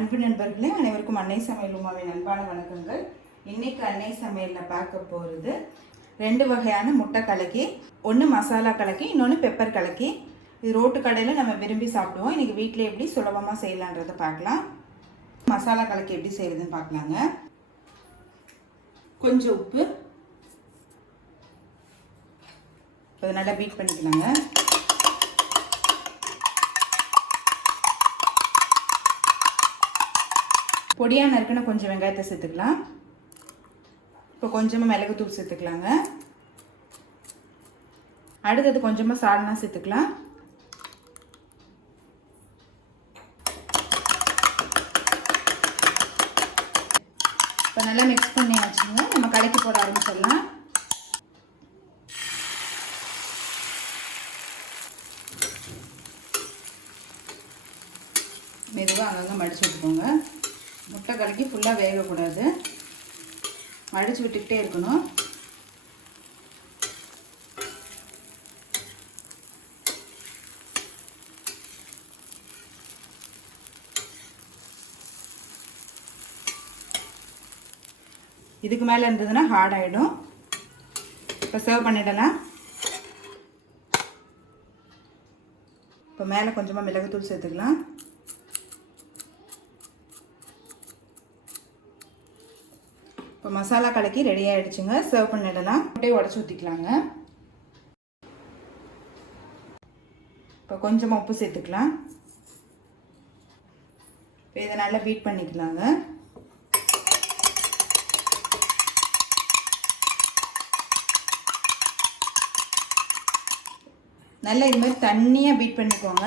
அன்பு நண்பர்களே, அனைவருக்கும் அன்னை சமையல் உமாவின் அன்பான வணக்கங்கள். இன்னைக்கு அன்னை சமையலில் பார்க்க போகிறது 2 வகையான முட்டை கலக்கி. ஒன்று மசாலா கலக்கி, இன்னொன்று பெப்பர் கலக்கி. இது ரோட்டு கடையில் நம்ம விரும்பி சாப்பிடுவோம். இன்றைக்கி வீட்டில் எப்படி சுலபமாக செய்யலான்றதை பார்க்கலாம். மசாலா கலக்கி எப்படி செய்கிறதுன்னு பார்க்கலாங்க. கொஞ்சம் உப்பு, அதை நல்லா பீட் பண்ணிக்கலாங்க. பொடியாக நறுக்குன கொஞ்சம் வெங்காயத்தை சேர்த்துக்கலாம். இப்போ கொஞ்சமாக மிளகுத்தூள் சேர்த்துக்கலாங்க. அடுத்தது கொஞ்சமாக சால்னா சேர்த்துக்கலாம். இப்போ நல்லா மிக்ஸ் பண்ணி வச்சுங்க. நம்ம கலக்கி போட ஆரம்பிச்சிடலாம். மெதுவாக அங்கங்கே மடித்து விட்டுக்கோங்க. முட்டை கலக்கி ஃபுல்லாக வேகக்கூடாது, மடித்து விட்டுக்கிட்டே இருக்கணும். இதுக்கு மேலே இருந்ததுன்னா ஹார்ட் ஆகிடும். இப்போ சர்வ் பண்ணிடலாம். இப்போ மேலே கொஞ்சமாக மிளகுத்தூள் சேர்த்துக்கலாம். இப்போ மசாலா கலக்கி ரெடி ஆகிடுச்சுங்க. சர்வ் பண்ணிடலாம். முட்டையை உடச்சி ஊற்றிக்கலாங்க. இப்போ கொஞ்சமாக உப்பு சேர்த்துக்கலாம். இப்போ இதை நல்லா பீட் பண்ணிக்கலாங்க. நல்லா இது மாதிரி தண்ணியாக பீட் பண்ணிக்கோங்க.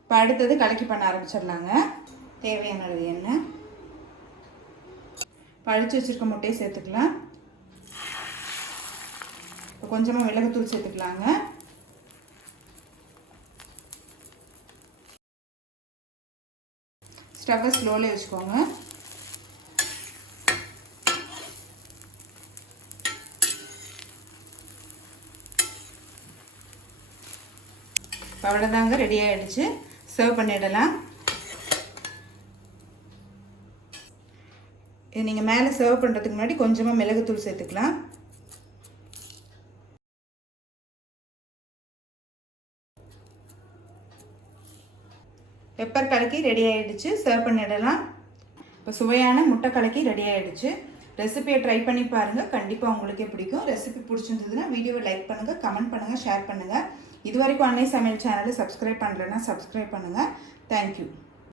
இப்போ அடுத்தது கலக்கி பண்ண ஆரம்பிச்சிடலாங்க. தேவையான அளவு எண்ணெய், பழிச்சு வச்சுருக்க முட்டையை சேர்த்துக்கலாம். இப்போ கொஞ்சமாக மிளகுத்தூள் சேர்த்துக்கலாங்க. ஸ்டவ்வை ஸ்லோவில் வச்சுக்கோங்க. அவ்வளோதாங்க, ரெடி ஆகிடுச்சு. சர்வ் பண்ணிடலாம். இது நீங்கள் மேலே சர்வ் பண்ணுறதுக்கு முன்னாடி கொஞ்சமாக மிளகுத்தூள் சேர்த்துக்கலாம். பெப்பர் கலக்கி ரெடி ஆகிடுச்சு. சர்வ் பண்ணிடலாம். இப்போ சுவையான முட்டை கலக்கி ரெடி ஆகிடுச்சு. ரெசிபியை ட்ரை பண்ணி பாருங்கள். கண்டிப்பாக உங்களுக்கே பிடிக்கும். ரெசிபி பிடிச்சிருந்ததுன்னா வீடியோவை லைக் பண்ணுங்கள், கமெண்ட் பண்ணுங்கள், ஷேர் பண்ணுங்கள். இது வரைக்கும் அன்னை சமையல் சேனலை சப்ஸ்கிரைப் பண்ணலைன்னா சப்ஸ்கிரைப் பண்ணுங்கள். தேங்க்யூ.